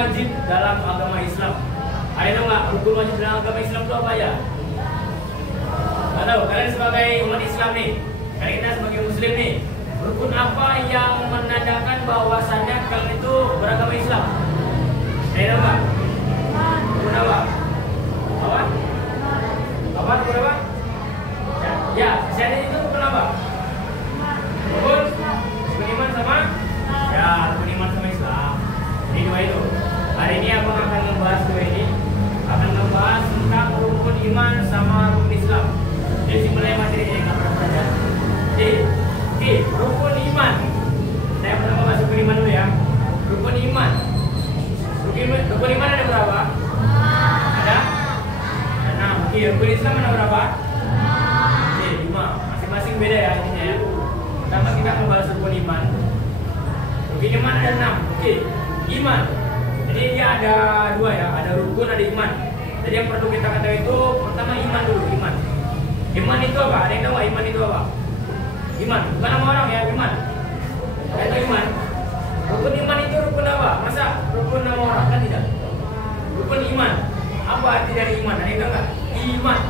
wajib dalam agama Islam. Ada tahu nggak rukun wajib dalam agama Islam itu apa ya? Nggak tahu. Kalian sebagai umat Islam nih, kalian kita sebagai Muslim nih, rukun apa yang menandakan bahwasannya kalian itu beragama Islam? Ada tahu nggak? Rukun apa? Apa? Apa? Rukun apa? Ya, saya itu rukun apa? Rukun iman sama? Ya, rukun iman sama Islam. Ini dua itu. Hari ini abang akan membahas dua ini. Akan membahas tentang rukun iman sama rukun Islam. Jadi simulasi materi ini nggak pernah belajar. Jadi, rukun iman. Saya pertama masuk rukun iman dulu ya. Rukun iman. Rukun iman ada berapa? Ada? Ada 6. Oke, rukun Islam ada berapa? Oke, 5. Masing-masing beda ya intinya ya. Pertama kita membahas rukun iman. Rukun iman ada 6. Oke, iman. Jadi dia ada dua ya, ada rukun, ada iman. Jadi yang perlu kita ketahui itu pertama iman dulu, iman. Iman itu apa? Ada yang tahu nggak iman itu apa? Iman, bukan nama orang ya, iman. Ada yang tahu iman? Rukun iman itu rukun apa? Masa rukun nama orang? Kan tidak. Rukun iman. Apa arti dari iman? Ada yang tahu nggak? Iman.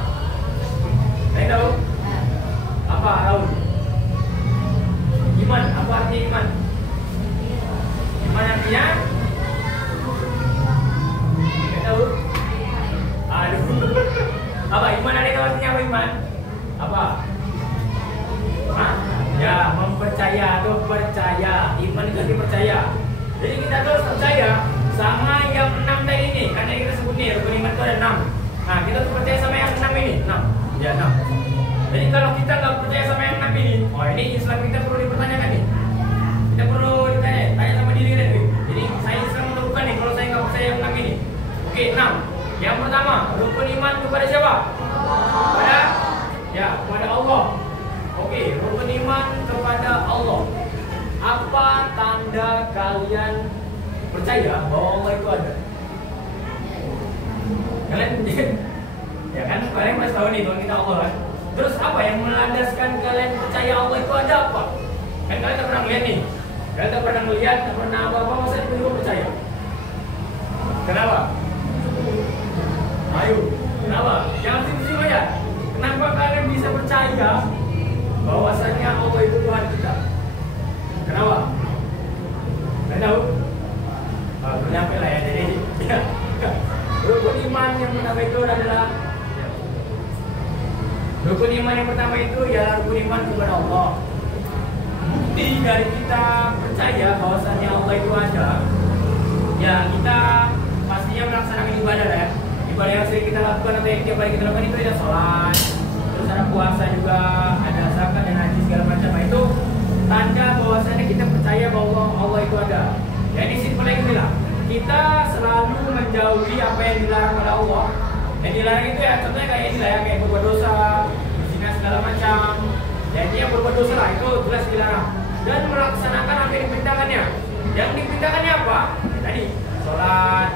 Ada yang tahu? Apa? Tahu? Iman, apa artinya iman? Iman artinya? Nggak tahu? Aduh. Apa iman? Ada yang tahu artinya apa iman? Apa? Hah? Ya, mempercaya atau percaya. Iman itu artinya percaya. Jadi kita harus percaya sama yang 6 tadi ini. Karena kita sebut nih, rukun iman itu ada 6. Nah, kita harus percaya sama yang 6 ini. 6. Ya, 6. Jadi kalau kita nggak percaya sama yang 6 ini, oh ini Islam kita perlu dipertanyakan nih. Kita perlu tanya sama diri kita nih. Jadi saya Islam atau bukan nih kalau saya nggak percaya yang 6 ini. Oke, 6. Yang pertama, rukun iman kepada siapa? Kepada Allah. Oke, rukun iman kepada Allah. Apa tanda kalian percaya bahwa Allah itu ada? Kalian ya kan kalian pasti tahu nih Tuhan kita Allah kan. Terus apa yang melandaskan kalian percaya Allah itu ada apa? Kan kalian tak pernah melihat nih. Kalian tak pernah melihat, tak pernah apa-apa, masa tiba-tiba percaya? Kenapa? Ayo, kenapa? Jangan sini-sini aja. Kenapa kalian bisa percaya bahwasanya Allah itu Tuhan kita? Kenapa? Kalian tahu? Belum nyampe lah ya. Jadi, rukun iman yang pertama itu adalah rukun iman yang pertama itu ialah rukun iman kepada Allah. Bukti dari kita percaya bahwasanya Allah itu ada, ya kita pastinya melaksanakan ibadah ya. Ibadah yang sering kita lakukan atau yang tiap hari kita lakukan itu ada sholat, terus ada puasa juga, ada zakat dan haji segala macam. Nah, itu tanda bahwasanya kita percaya bahwa Allah itu ada. Jadi simpelnya gini lah, kita selalu menjauhi apa yang dilarang oleh Allah. Yang dilarang itu ya contohnya kayak ini lah ya, kayak berbuat dosa, berzina segala macam. Jadi yang berbuat dosa lah itu jelas dilarang. Dan melaksanakan apa yang diperintahkannya. Yang diperintahkannya apa? Ya, tadi sholat,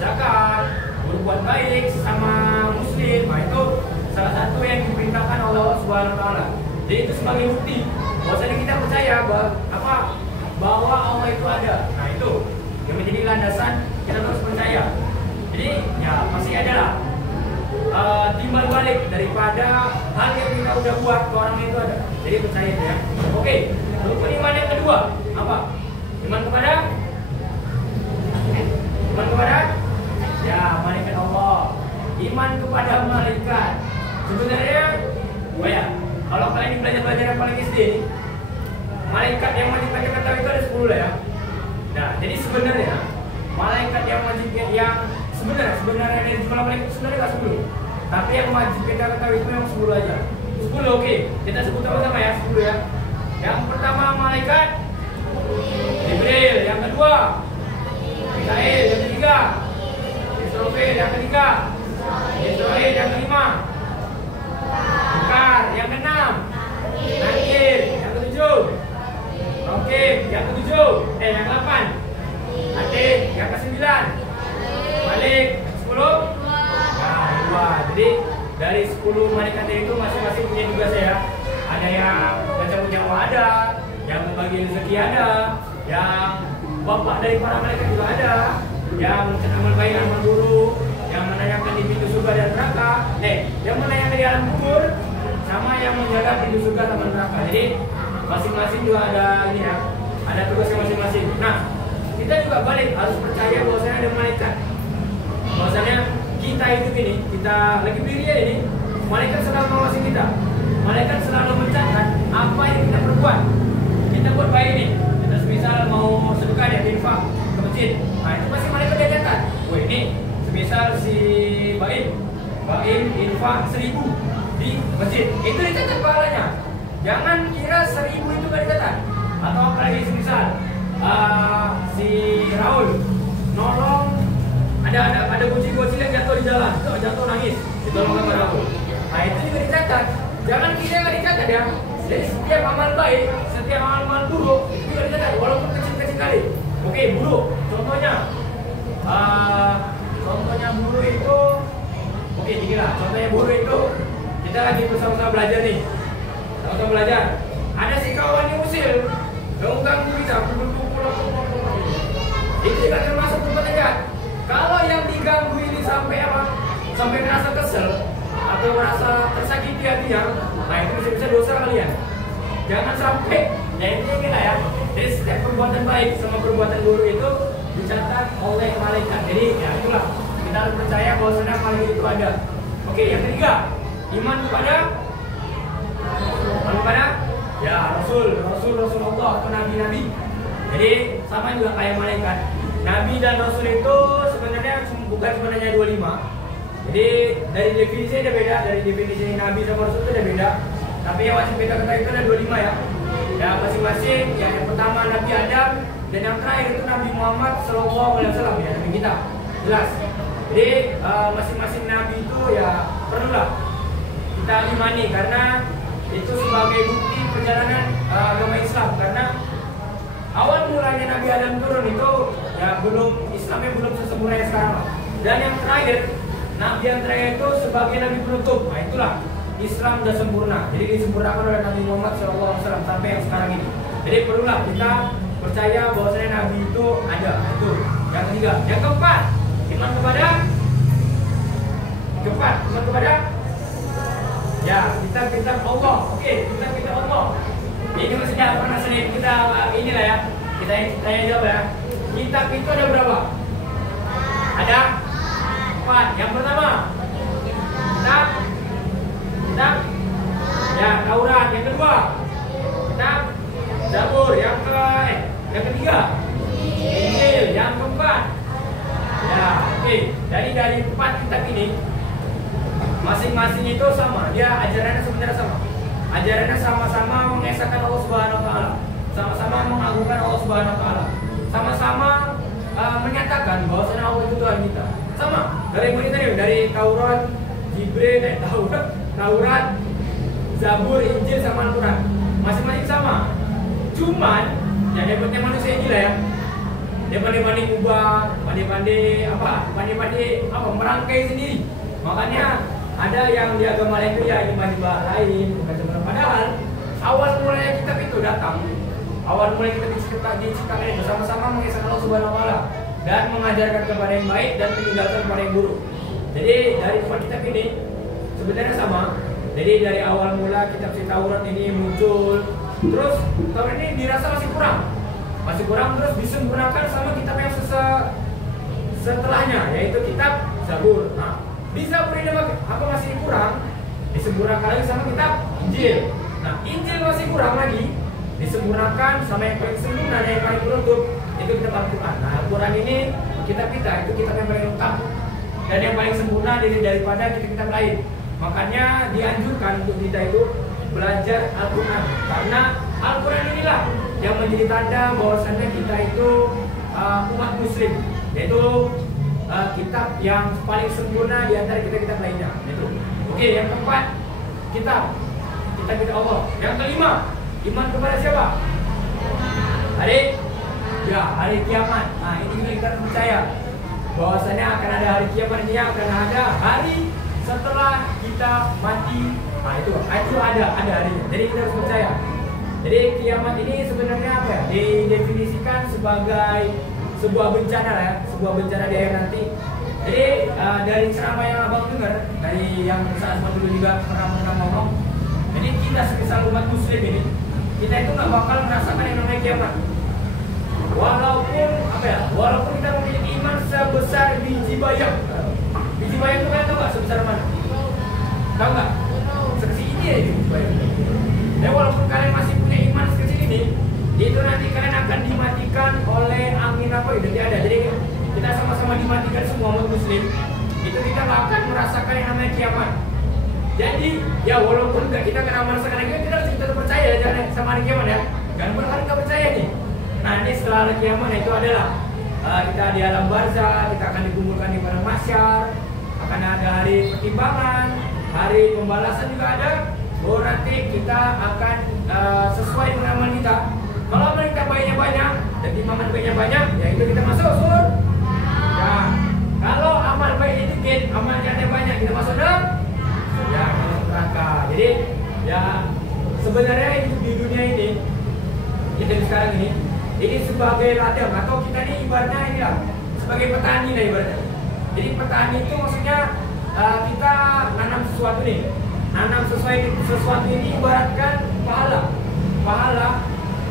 zakat, berbuat baik sama muslim. Nah, itu salah satu yang diperintahkan oleh Allah Subhanahu Wa Taala. Jadi itu sebagai bukti bahwasanya kita percaya bahwa Allah itu ada. Nah itu yang menjadi landasan kita harus percaya. Jadi ya pasti ada lah timbal balik daripada hal yang kita udah buat ke orang itu ada. Jadi percaya ya. Oke, rukun iman yang kedua apa? Iman kepada ya malaikat Allah. Iman kepada malaikat. Sebenarnya ya kalau kalian belajar yang paling SD, malaikat yang wajib kita ketahui itu ada 10 lah ya. Nah, jadi sebenarnya malaikat yang wajib yang sebenarnya dari jumlah malaikat sebenarnya nggak 10. Tapi yang wajib kita ketahui itu memang 10 aja. 10 oke. Kita sebut sama-sama ya 10 ya. Yang pertama malaikat Jibril, yang kedua Mikail, yang ketiga Israfil, yang ketiga Israel, yang kelima Mekar, yang keenam Nakir, yang ketujuh Rokib, yang ketujuh yang ke-8 Atin, yang ke-9 Malik, 10 nah, 2. Jadi dari 10 malaikat itu masing-masing punya tugas ya. Ada yang baca nyawa ada, yang membagi rezeki ada, yang bapak dari para malaikat juga ada. yang amal baik, amal buruk, yang menanyakan di pintu surga dan neraka, yang menanyakan di alam kubur, sama yang menjaga pintu surga dan neraka. Jadi masing-masing juga ada ini ya, ada tugasnya masing-masing. Nah, kita juga balik harus percaya bahwasanya ada malaikat. Bahwasanya kita hidup ini, kita lagi berdiri ini, malaikat selalu mengawasi kita. Malaikat selalu mencatat apa yang kita perbuat. Kita buat baik ini, kita semisal mau sedekah ya, infak ke masjid. Nah, itu pasti malaikat dia catat. Wah, ini semisal si Baim infak 1000 di masjid. Itu dicatat pahalanya. Jangan kira 1000 itu gak dicatat. Atau apalagi semisal si Raul nolong ada kucing-kucing yang jatuh di jalan, jatuh nangis, ditolong sama Raul. Nah, itu juga dicatat. Jangan kira nggak dicatat ya. Jadi setiap amal baik, setiap amal buruk itu juga dicatat, walaupun kecil-kecil kali. Oke, buruk. Contohnya buruk itu, oke, gini lah. Contohnya buruk itu, kita lagi bersama-sama belajar nih, sama-sama belajar. Ada si kawan yang usil, ganggu kita, pukul. Itu juga termasuk perbuatan jahat. Kalau yang diganggu ini sampai merasa kesel atau merasa tersakiti hatinya, nah itu bisa dosa kalian. Jangan sampai, ya intinya kita ya. Jadi setiap perbuatan baik sama perbuatan buruk itu dicatat oleh malaikat. Jadi ya itulah, kita harus percaya bahwasanya malaikat itu ada. Oke, yang ketiga, iman kepada ya Rasulullah atau nabi-nabi. Jadi sama juga kayak malaikat. Nabi dan Rasul itu sebenarnya bukan sebenarnya 25. Jadi dari definisi ada beda, dari definisi Nabi sama Rasul itu ada beda. Tapi yang wajib kita ketahui itu ada 25 ya. Ya masing-masing, yang pertama Nabi Adam dan yang terakhir itu Nabi Muhammad SAW ya, Nabi kita. Jelas. Jadi masing-masing Nabi itu ya perlulah kita imani karena itu sebagai bukti perjalanan agama Islam. Karena awal mulanya Nabi Adam turun itu ya Islamnya belum sesempurna yang sekarang. Dan yang terakhir, Nabi yang terakhir itu sebagai Nabi penutup. Nah itulah Islam sudah sempurna. Jadi disempurnakan oleh Nabi Muhammad SAW sampai yang sekarang ini. Jadi perlulah kita percaya bahwasanya Nabi itu ada. Itu yang ketiga. Yang keempat, iman kepada ya kitab Allah. Oke, kitab Allah. Ini masih pernah sering kita inilah ya. Kita jawab ya. Kitab itu ada berapa? Ada 4. Yang pertama, kitab ya Taurat. Yang kedua, kitab Zabur. Yang ketiga, Injil. Yang keempat, ya oke. Jadi dari 4 kitab ini masing-masing itu sama. Dia ajarannya sebenarnya sama. Ajarannya sama-sama mengesahkan Allah Subhanahu wa taala. Sama-sama mengagungkan Allah Subhanahu wa taala. Sama-sama menyatakan bahwa Allah itu Tuhan kita. Sama. Dari Taurat, Taurat, Zabur, Injil sama Al-Qur'an. Masing-masing sama. Cuman ya hebatnya manusia ini lah ya. Dia pandai-pandai ubah, pandai-pandai merangkai sendiri. Makanya ada yang di agama lain itu ya nyembah lain, bukan sebenarnya. Padahal awal mulanya kitab itu datang, awal mulanya kita diciptakan bersama-sama mengesahkan Allah Subhanahu wa taala dan mengajarkan kepada yang baik dan meninggalkan kepada yang buruk. Jadi dari 4 kitab ini sebenarnya sama. Jadi dari awal mula kitab si Taurat ini muncul, terus Taurat ini dirasa masih kurang, terus disempurnakan sama kitab yang setelahnya, yaitu kitab Zabur. Nah, di Zabur ini apa masih kurang, disempurnakan lagi sama kitab Injil. Nah, Injil masih kurang lagi, disempurnakan sama yang paling sempurna dan yang paling penutup, itu kitab Al-Quran. Nah, Al-Quran ini kitab kita, itu kitab yang paling lengkap dan yang paling sempurna daripada kitab-kitab lain. Makanya dianjurkan untuk kita itu belajar Al-Quran, karena Al-Quran inilah yang menjadi tanda bahwasannya kita itu umat muslim, yaitu kitab yang paling sempurna di antara kitab-kitab lainnya. Itu. Oke, yang keempat, kitab Allah. Yang kelima, iman kepada siapa? Hari kiamat. Nah, ini kita percaya bahwasanya akan ada hari kiamat, ini akan ada hari setelah kita mati. Nah, itu ada harinya. Jadi kita harus percaya. Jadi kiamat ini sebenarnya apa ya? Didefinisikan sebagai sebuah bencana lah ya, sebuah bencana di akhir nanti. Jadi dari ceramah yang abang dengar, dari yang saat dulu juga pernah ngomong, jadi kita sebesar umat muslim ini, kita itu nggak bakal merasakan yang namanya kiamat. Walaupun apa ya, walaupun kita memiliki iman sebesar biji bayam. Biji bayam itu kalian tahu nggak sebesar mana? Tahu nggak? Sekecil ini ya biji bayam. Dan walaupun kalian masih punya iman sekecil ini, itu nanti kalian akan dimatikan oleh angin apa itu nanti ada. Jadi kita sama-sama dimatikan semua umat muslim. Itu kita nggak akan merasakan yang namanya kiamat. Jadi ya walaupun kita nggak merasakan yang kiamat, kita harus tetap percaya jangan sama hari kiamat ya. Jangan berharap nggak percaya nih. Nah ini setelah hari kiamat itu adalah kita di alam barzah, kita akan dikumpulkan di padang mahsyar, akan ada hari pertimbangan, hari pembalasan juga ada. Oh nanti kita akan sesuai dengan amal kita. Kalau amal kita baiknya banyak dan timbangan baiknya banyak, ya itu kita masuk surga. Ya, kalau amal baik dikit, amal kita banyak, kita masuk neraka. Jadi ya sebenarnya hidup di dunia ini, kita sekarang ini sebagai ladang atau kita ini ibaratnya ini lah, sebagai petani lah ibaratnya. Jadi petani itu maksudnya kita nanam sesuatu nih. Nanam sesuatu ini ibaratkan pahala,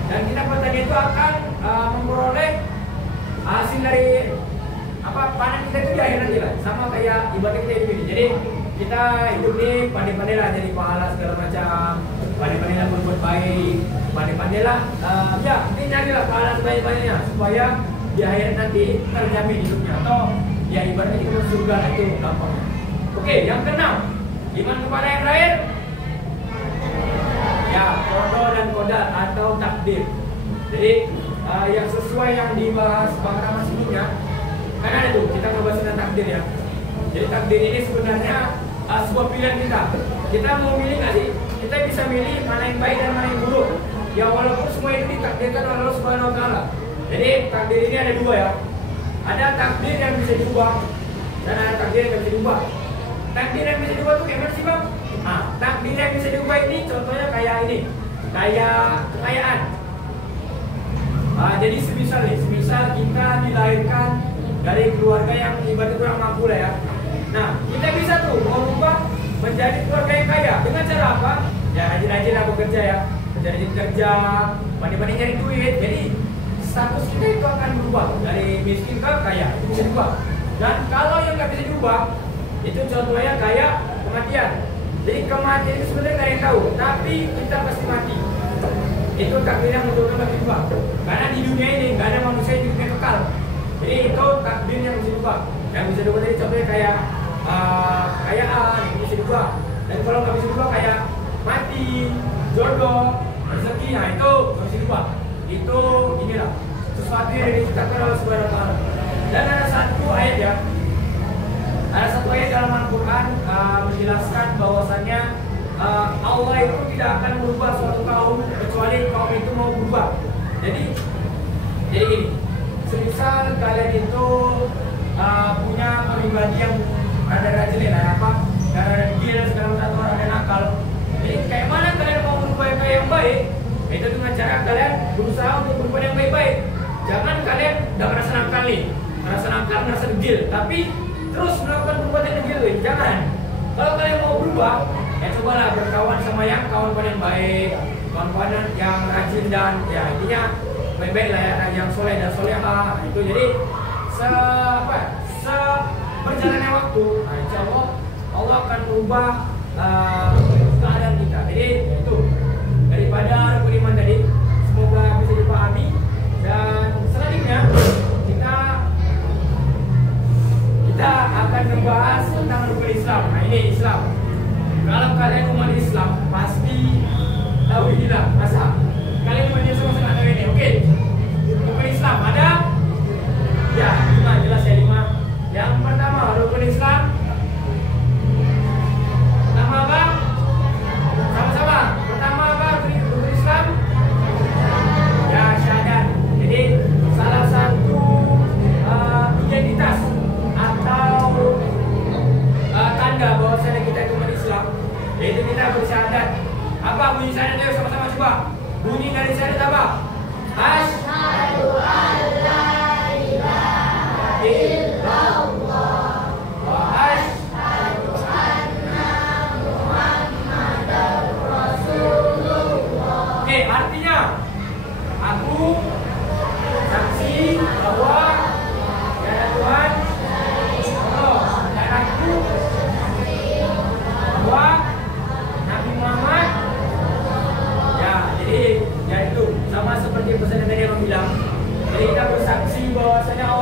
dan kita petani itu akan memperoleh hasil dari panen kita itu di akhir nanti lah, sama kayak ibarat kita hidup ini. Jadi kita hidup ini pandai-pandai lah jadi pahala segala macam, pandai-pandai lah berbuat baik, pandai-pandai lah ya ini nyarilah pahala sebanyak-banyaknya supaya di akhir nanti terjamin hidupnya, atau ya ibaratnya kita masuk surga itu gampangnya. Oke, yang keenam, iman kepada yang terakhir, ya qada dan qadar atau takdir. Jadi yang sesuai yang dibahas Bang Rahmat sebelumnya, kan ada tuh kita ngebahas tentang takdir ya. Jadi takdir ini sebenarnya sebuah pilihan kita. Kita mau milih nggak sih? Kita bisa milih mana yang baik dan mana yang buruk. Ya walaupun semua itu ditakdirkan oleh Allah Subhanahu Wa Taala. Jadi takdir ini ada dua ya. Ada takdir yang bisa diubah dan ada takdir yang bisa diubah. Takdir yang bisa diubah itu kayak mana sih Bang? Nah, takdir yang bisa diubah ini contohnya kayak ini, kayak kekayaan. Jadi semisal kita dilahirkan dari keluarga yang ibaratnya kurang mampu lah ya. Nah, kita bisa tuh merubah menjadi keluarga yang kaya dengan cara apa? Ya rajin-rajin lah bekerja ya, rajin kerja, pandai-pandai nyari duit. Jadi status kita itu akan berubah dari miskin ke kaya, itu bisa diubah. Dan kalau yang nggak bisa diubah, itu contohnya kayak kematian. Jadi kematian itu sebenarnya nggak ada yang tahu, tapi kita pasti mati. Itu takdir yang betul-betul berubah. Karena di dunia ini nggak ada manusia yang hidupnya kekal. Jadi itu takdir yang bisa diubah. Yang bisa diubah tadi contohnya kayak kekayaan yang bisa diubah. Dan kalau nggak bisa diubah kayak mati, jodoh, rezeki, nah itu nggak bisa diubah. Itu inilah sesuatu yang diciptakan oleh Subhanahu Wa Taala. Dan ada satu ayat ya. Ada satu ayat dalam Al-Quran menjelaskan bahwasannya Allah itu tidak akan merubah suatu kaum kecuali kaum itu mau berubah. Jadi gini, semisal kalian itu punya pribadi yang ada rajin lah apa, ada gila segala macam, ada nakal. Jadi kayak mana kalian mau berubah yang baik? Itu dengan cara kalian berusaha untuk berubah yang baik-baik. Jangan kalian udah ngerasa nakal nih, ngerasa degil, tapi terus melakukan perbuatan yang gitu, jangan. Kalau kalian mau berubah, ya cobalah berkawan sama yang kawan-kawan yang baik, kawan-kawan yang rajin dan ya intinya baik-baik lah ya, yang soleh dan solehah. Itu jadi berjalannya waktu, nah, insya Allah akan merubah keadaan kita. Jadi itu daripada rukun iman tadi, semoga bisa dipahami. Dan selanjutnya kita akan membahas tentang rukun Islam. Nah ini Islam. Kalau kalian umat Islam pasti tahu inilah masa. Kalian umat Islam pasti tahu ini. Oke. Rukun Islam ada? Ya, 5 jelas ya 5. Yang pertama rukun Islam. Pertama apa? Sama-sama. Pertama apa rukun Islam? Ya syahadat. Jadi salah satu identitas atau tanda bahwasanya kita itu umat Islam, yaitu kita bersyahadat. Apa bunyi syahadat itu? Sama-sama coba. Bunyi dari syahadat apa? Asyhadu an la ilaha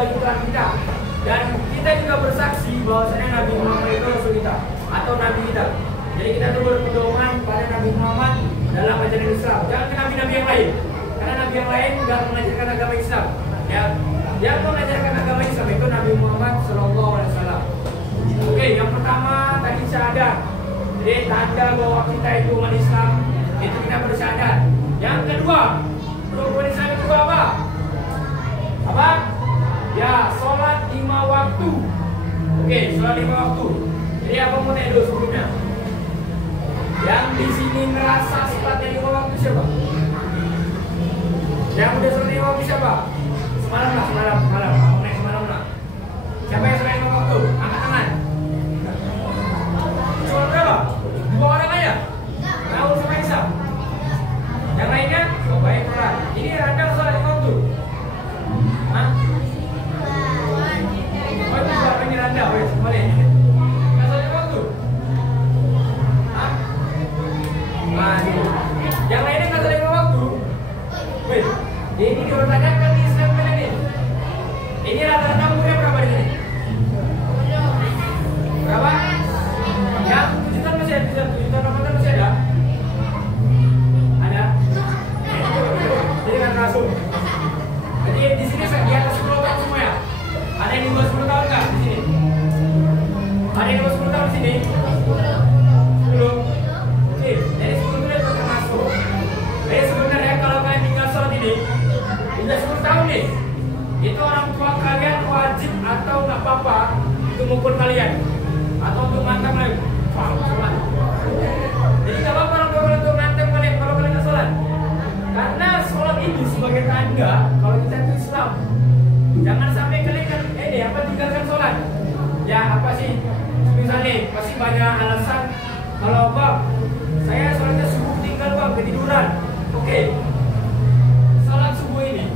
itu Tuhan kita. Dan kita juga bersaksi bahwasanya Nabi Muhammad itu Rasul kita atau Nabi kita. Jadi kita tuh berpedoman pada Nabi Muhammad dalam ajaran Islam. Jangan ke nabi-nabi yang lain. Karena nabi yang lain nggak mengajarkan agama Islam. Ya, yang mengajarkan agama Islam itu Nabi Muhammad SAW. Oke, yang pertama tadi syahadat. Jadi tanda bahwa kita itu umat Islam itu kita bersyahadat. Yang kedua, rukun Islam itu apa? Apa? Ya, sholat 5 waktu. Oke, sholat 5 waktu. Jadi apa mau tanya dulu sebelumnya? Yang di sini ngerasa sholatnya 5 waktu siapa? Yang udah sholat 5 waktu siapa? Semalam lah, semalam. Mau naik semalam lah. Siapa yang sholat 5 waktu? Angkat tangan. Cuma berapa? 2 orang aja? Raul sama Isa. Yang lainnya? Oh, baik orang. Ini Randa sholat 5 waktu. Hah? Oh, itu berapa ini Randa? Oh, boleh. Nggak sholat 5 waktu? Hah? Nah, itu. Yang lainnya nggak sholat 5 waktu? Wait, ini dipertanyakan di Islam ini. Ini rata-rata umurnya berapa di sini? Berapa? Yang 7 tahun masih ada, 7 tahun 8 tahun masih ada? Ada? Jadi kan langsung. Jadi di sini di atas 10 tahun semua ya? Ada yang di bawah 10 tahun nggak di sini? Ada yang di bawah 10 tahun di sini? 10? Oke, jadi 10 itu udah termasuk. Jadi sebenarnya kalau kalian tinggal sholat ini udah 10 tahun nih, itu orang tua kalian wajib atau nggak apa-apa itu mukul kalian atau untuk mantap lagi. Sholat. Jadi nggak apa-apa orang tua kalian untuk mantap kalian kalau kalian nggak sholat. Karena sholat itu sebagai tanda kalau kita itu Islam. Jangan sampai kalian kan apa tinggalkan sholat. Ya apa sih? Misalnya pasti banyak alasan. Kalau bang, saya sholatnya subuh tinggal bang ketiduran. Oke, sholat subuh ini.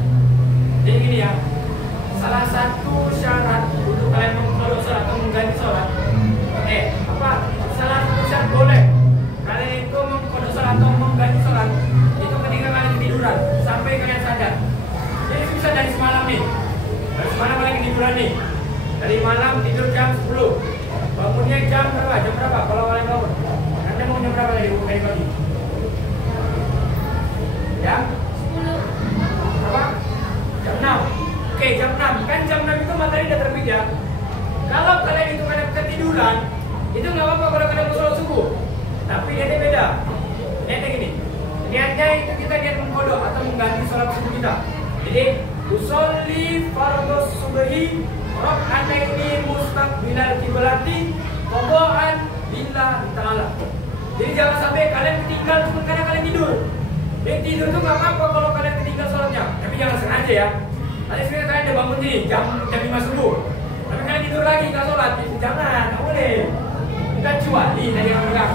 Jadi gini ya, salah satu syarat untuk kalian mengkodok sholat atau mengganti sholat. Apa? Salah satu syarat boleh kalian itu mengkodok sholat atau mengganti sholat itu ketika kalian ketiduran sampai kalian sadar. Jadi bisa dari semalam nih, dari semalam kalian ketiduran nih, dari malam tidur jam 10, bangunnya jam berapa? Jam berapa? Kalau kalian bangun, nanti mau jam berapa dari pagi? Jam 10. Berapa? Jam 6. Oke, jam 6. Kan jam 6 itu matahari udah terbit ya. Kalau kalian itu kalian ketiduran, itu nggak apa-apa kalau kalian mau sholat subuh. Tapi niatnya beda. Niatnya gini. Niatnya itu kita niat mengkodok atau mengganti sholat subuh kita. Jadi, usolli fardhu subhi rak'ataini mustaqbilal qiblati qada'an lillahi ta'ala. Jadi jangan sampai kalian ketinggal cuma karena kalian tidur. Yang tidur itu nggak apa-apa kalau kalian ketinggal sholatnya, tapi jangan sengaja ya. Nanti sekarang kalian udah bangun nih jam 5 subuh, tapi kalian tidur lagi nggak sholat, jangan, nggak boleh. Kecuali tadi yang bilang,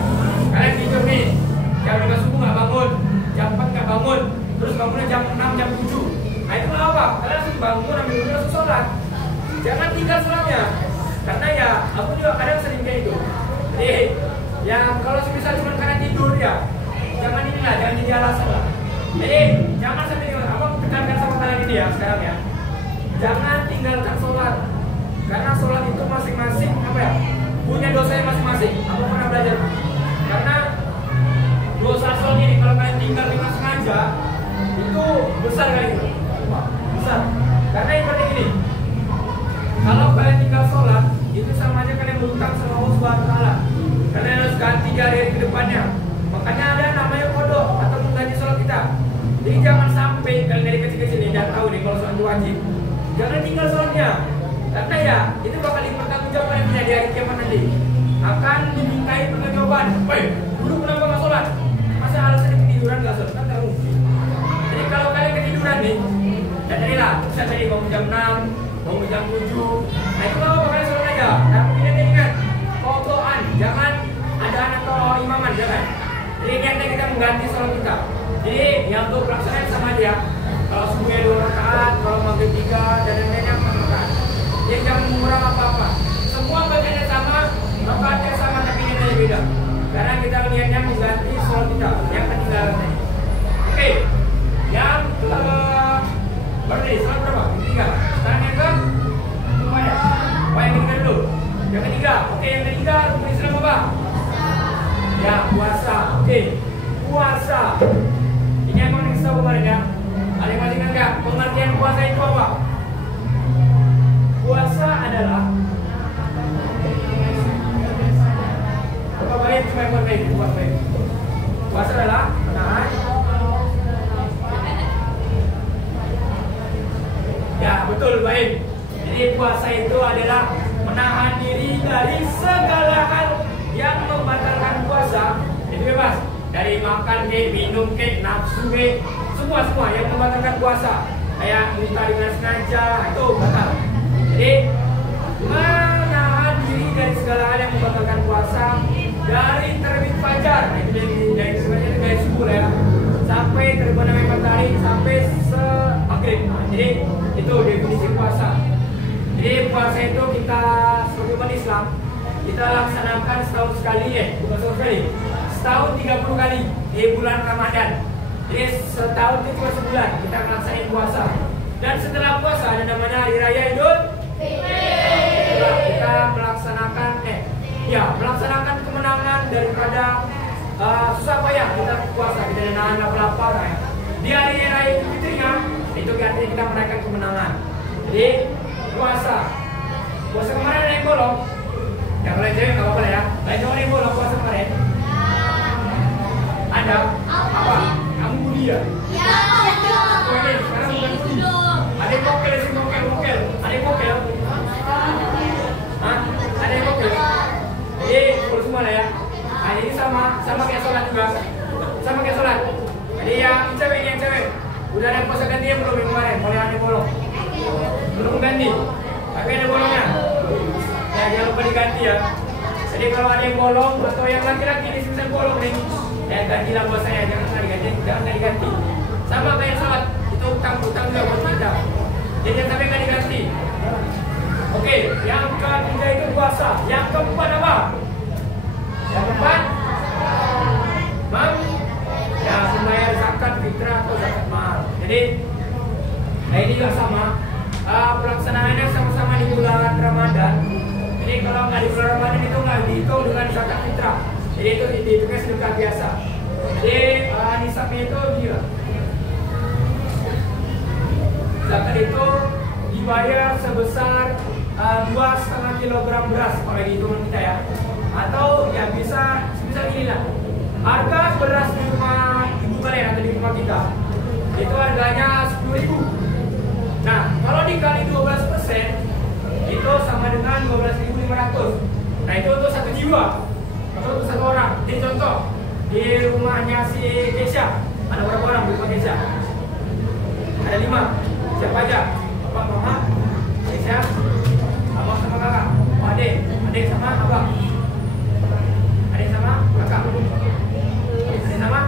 kalian tidur nih jam 5 subuh nggak bangun, jam 4 nggak bangun, terus bangunnya jam 6, jam 7. Nah itu nggak apa, kalian langsung bangun, ambil wudhu langsung sholat. Jangan tinggal sholatnya, karena ya aku juga kadang sering kayak itu. Jadi ya kalau misal cuma kalian tidur ya, jangan inilah, jangan jadi alasan lah. Jadi jangan sampai apa tekankan sama kalian ini ya sekarang ya. Jangan tinggalkan sholat, karena sholat itu masing-masing apa ya punya dosanya masing-masing. Aku pernah belajar. Karena dosa sholat ini kalau kalian tinggal dengan sengaja itu besar kali itu, besar. Karena ibaratnya gini, kalau kalian tinggal sholat itu sama aja kalian berutang sama Allah Subhanahu Wa Taala. Kalian harus ganti di hari ke depannya. Makanya ada namanya kodok atau mengganti sholat kita. Jadi jangan sampai kalian dari kecil-kecil ini udah tahu nih kalau sholat itu wajib. Jangan tinggal sholatnya. Karena ya itu bakal dipertanggungjawabkan di hari kiamat nanti. Akan dimintai pertanggungjawaban. Baik, dulu kenapa nggak sholat? Masa alasan ketiduran nggak sholat? Kan nggak mungkin. Jadi kalau kalian ketiduran nih, dan tadilah bisa tadi bangun jam 6, bangun jam 7. Nah itu nggak apa-apa kalian sholat aja. Tapi ingat kodokan, jangan adaan atau imaman, jangan. Jadi niatnya kita mengganti sholat kita. Jadi yang untuk pelaksanaan sama aja. Kalau subuhnya 2 rakaat, kalau maghrib 3 dan lain-lainnya 4 rakaat. Jadi jangan mengurang apa-apa. Semua bagiannya sama, rakaatnya sama tapi niatnya beda. Karena kita niatnya mengganti sholat kita yang ketinggalan tadi. Oke, yang baru nih sholat berapa? 3. Sekarang yang ke puasa. Ini yang mau tahu kemarin ya. Ada yang masih enggak? Pengertian puasa itu apa? Puasa adalah apa baik cuma yang baik puasa. Puasa adalah menahan. Ya betul baik. Jadi puasa itu adalah menahan diri dari segala hal yang membatalkan puasa. Itu bebas. Dari makan ke, minum ke, nafsu ke, semua yang membatalkan puasa. Kayak minta dengan sengaja itu batal. Jadi menahan diri dari segala hal yang membatalkan puasa dari terbit fajar. Nah, itu dari sebenarnya dari subuh ya sampai terbenamnya matahari sampai maghrib. Nah, jadi itu definisi puasa. Jadi puasa itu kita sebagai umat Islam kita laksanakan setahun sekali bukan setahun sekali. Setahun 30 kali di bulan Ramadan. Jadi setahun itu cuma sebulan kita melaksanakan puasa. Dan setelah puasa ada namanya Hari Raya Idul Fitri. Kita melaksanakan kemenangan daripada susah payah kita puasa, kita nahan lapar-lapar ya. Di Hari Raya Idul Fitrinya itu artinya kita merayakan kemenangan. Jadi puasa kemarin ada yang bolong. Yang lain cewek nggak apa-apa ya. Lain cowok yang bolong puasa kemarin. Ada apa? Kamu budi ya? Iya. Oke, sekarang bukan budi. Ada yang mokel sih mokel. Ada yang mokel. Hah? Ada yang mokel. Jadi full semua lah ya. Nah ini sama kayak sholat juga. Sama kayak sholat. Jadi yang cewek. Udah ada puasa gantinya belum yang kemarin? Boleh ada bolong. Belum ganti. Tapi ada bolongnya. Ya jangan lupa diganti ya. Jadi kalau ada yang bolong atau yang laki-laki di sini bolong nih, ya gantilah puasanya, jangan diganti. Sama kayak sholat, itu utang juga buat kita. Jadi jangan sampai nggak diganti. Oke, yang ketiga itu puasa. Yang keempat apa? Yang keempat, ya membayar zakat fitrah atau zakat mal. Jadi, ini juga sama. Pelaksanaannya sama-sama di bulan Ramadan. Jadi kalau nggak di bulan Ramadan itu nggak dihitung dengan zakat fitrah. Jadi itu dihitungnya sedekah biasa. Jadi nisabnya itu gila. Zakat itu dibayar sebesar 2,5 kilogram beras kalau dihitungan kita ya. Atau ya bisa gini lah. Harga beras di rumah ibu kalian atau di rumah kita itu harganya 10.000. Nah, kalau dikali 12% itu sama dengan 12.500. Nah, itu untuk satu jiwa atau untuk satu orang. Jadi contoh di rumahnya si Kesha ada berapa orang di rumah Kesha? Ada 5. Siapa aja? Bapak, mama, Kesha, abang sama kakak, adik sama abang, adik sama kakak, adik sama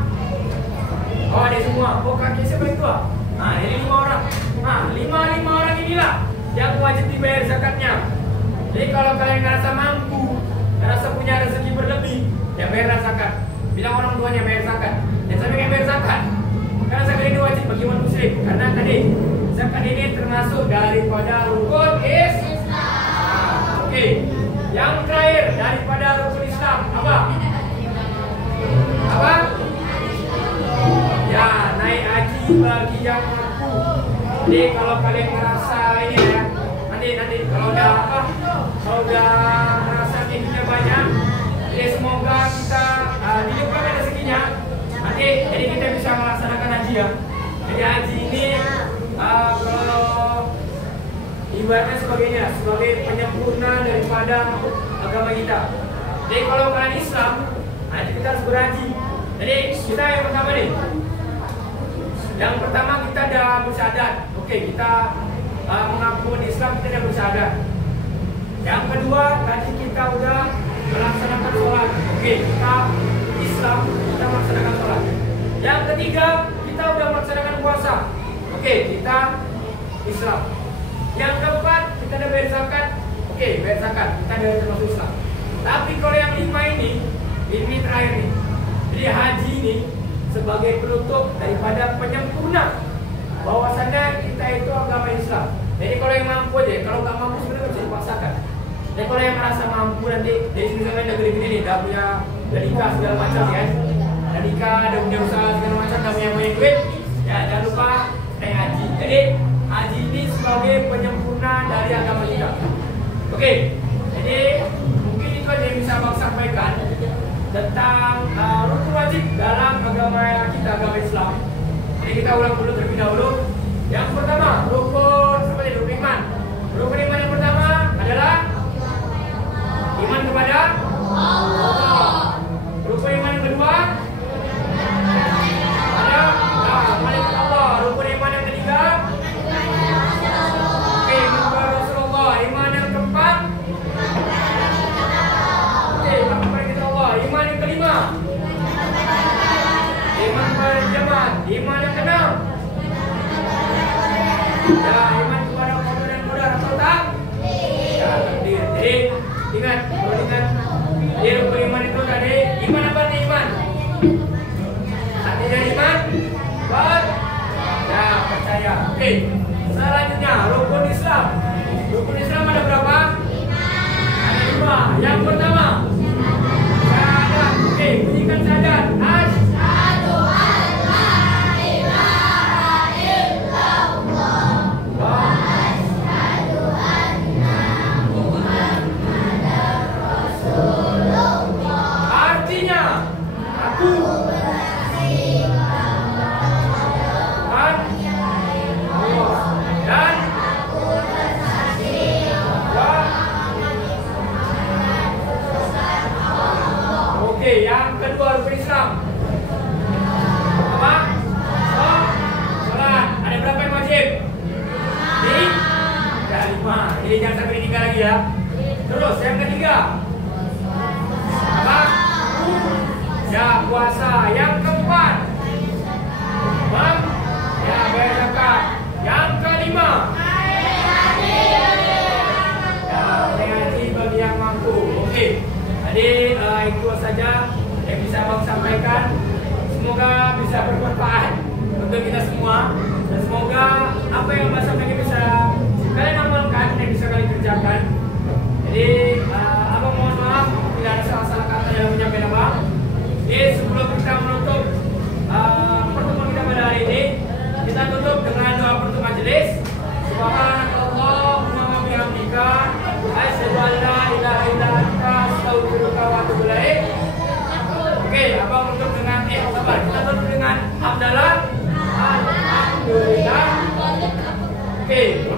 adik semua. Kakek siapa yang tua? Nah, ini 5 orang. Nah, 5 orang inilah yang wajib dibayar zakatnya. Jadi kalau kalian ngerasa mampu, ngerasa punya rezeki berlebih, ya bayar zakat. Bilang orang tuanya bayar zakat. Dan sampai yang bayar zakat. Karena zakat ini wajib bagi umat muslim. Karena tadi zakat ini termasuk daripada rukun Islam. Oke. Yang terakhir daripada rukun Islam apa? Apa? Ya, naik haji bagi yang mampu. Jadi kalau kalian ngerasa ini ya, nanti kalau udah ngerasa gajinya banyak, jadi semoga kita dilimpahkan rezekinya. Nanti jadi kita bisa melaksanakan haji ya. Jadi haji ini kalau ibaratnya sebagai penyempurna daripada agama kita. Jadi kalau kalian Islam, nanti kita harus berhaji. Jadi kita yang pertama nih. Yang pertama kita ada bersyahadat. Oke, kita mengaku di Islam, kita ada bersyahadat. Yang kedua, tadi kita udah melaksanakan sholat. Oke, kita Islam, kita melaksanakan sholat. Yang ketiga, kita udah melaksanakan puasa. Oke, kita Islam. Yang keempat, kita ada bayar zakat. Oke, bayar zakat, kita ada termasuk Islam. Tapi kalau yang 5 ini terakhir nih. Jadi haji ini sebagai penutup daripada penyempurna bahwasannya kita itu agama Islam. Jadi kalau yang mampu aja, kalau nggak mampu sebenarnya bisa dipaksakan. Dan kalau yang merasa mampu nanti dari misalnya negeri ini nih, udah punya nikah segala macam ya, dan nikah, dah punya usaha segala macam, dah punya duit, ya jangan lupa naik haji. Jadi haji ini sebagai penyempurna dari agama kita. Oke, jadi mungkin itu aja yang bisa Abang sampaikan tentang rukun wajib dalam agama kita, agama Islam. Jadi kita ulang dulu terlebih dahulu. Yang pertama, rukun iman. Rukun iman yang pertama adalah iman kepada Allah. Rukun iman yang kedua ada malaikat Allah. Rukun iman yang ketiga iman kepada Rasulullah. Iman yang keempat iman kepada Allah. Iman yang kelima iman kepada jemaat. Iman yang keenam ya iman kepada qadar dan qadar atau tak ya takdir. Jadi ingat, di rukun iman itu tadi iman apa nih iman? Artinya iman ya percaya. Oke, selanjutnya rukun Islam. Rukun Islam ada berapa? Ada 5. Yang pertama syahadat. Oke, bunyikan syahadat. Asyhadu an la ilaha illallah wa asyhadu anna Muhammadar Rasulullah. Artinya aku bersaksi dan aku bersaksi Oke, yang kedua rukun Islam apa? Salat. Ada berapa yang wajib? Ada 5. Jadi jangan sampai ditinggal lagi ya. Terus yang ketiga apa? Ya puasa. Yang keempat ya bayar zakat. Yang kelima ya haji bagi yang mampu. Oke. Jadi itu saja yang bisa Abang sampaikan. Semoga bisa bermanfaat untuk kita semua dan semoga apa yang Abang sampaikan bisa kalian amalkan dan bisa kalian kerjakan. Jadi Abang mohon maaf bila ada salah-salah kata dalam menyampaikan Abang. Jadi sebelum kita menutup pertemuan kita pada hari ini, kita tutup dengan doa penutup majelis. Subhanakallahumma wa bihamdika asyhadu an la ilaha illa anta astaghfiruka wa atubu ilaik. Oke, Abang tutup dengan sabar. Kita tutup dengan hamdalah. Alhamdulillah. Oke.